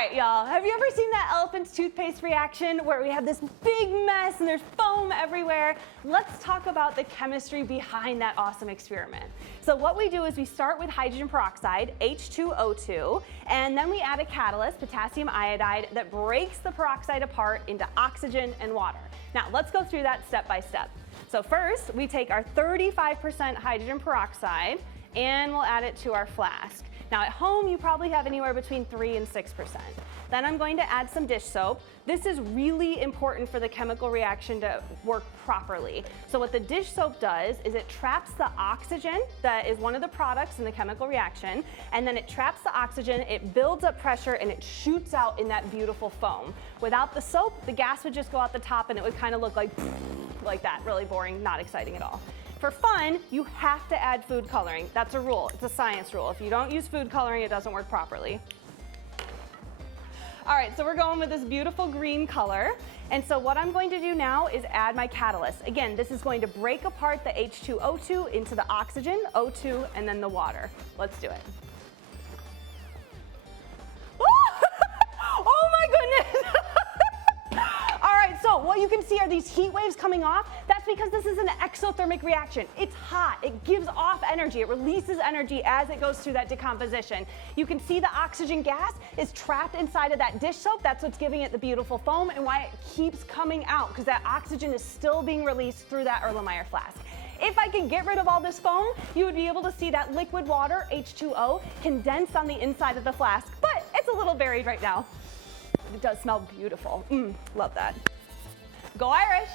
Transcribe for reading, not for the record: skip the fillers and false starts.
right, y'all, have you ever seen that elephant's toothpaste reaction where we have this big mess and there's foam everywhere? Let's talk about the chemistry behind that awesome experiment. So what we do is we start with hydrogen peroxide, H₂O₂, and then we add a catalyst, potassium iodide, that breaks the peroxide apart into oxygen and water. Now let's go through that step by step. So first, we take our 35% hydrogen peroxide and we'll add it to our flask. Now at home, you probably have anywhere between 3 and 6%. Then I'm going to add some dish soap. This is really important for the chemical reaction to work properly. So what the dish soap does is it traps the oxygen that is one of the products in the chemical reaction, and then it traps the oxygen, it builds up pressure, and it shoots out in that beautiful foam. Without the soap, the gas would just go out the top and it would kind of look like that, really boring, not exciting at all. For fun, you have to add food coloring. That's a rule, it's a science rule. If you don't use food coloring, it doesn't work properly. All right, so we're going with this beautiful green color. And so what I'm going to do now is add my catalyst. Again, this is going to break apart the H₂O₂ into the oxygen, O2, and then the water. Let's do it. Oh my goodness! All right, so what you can see are these heat waves coming off. That's because this is an exothermic reaction. It's hot, it gives off energy, it releases energy as it goes through that decomposition. You can see the oxygen gas is trapped inside of that dish soap. That's what's giving it the beautiful foam and why it keeps coming out, because that oxygen is still being released through that Erlenmeyer flask. If I could get rid of all this foam, you would be able to see that liquid water, H₂O, condensed on the inside of the flask, but it's a little buried right now. It does smell beautiful. Love that. Go Irish!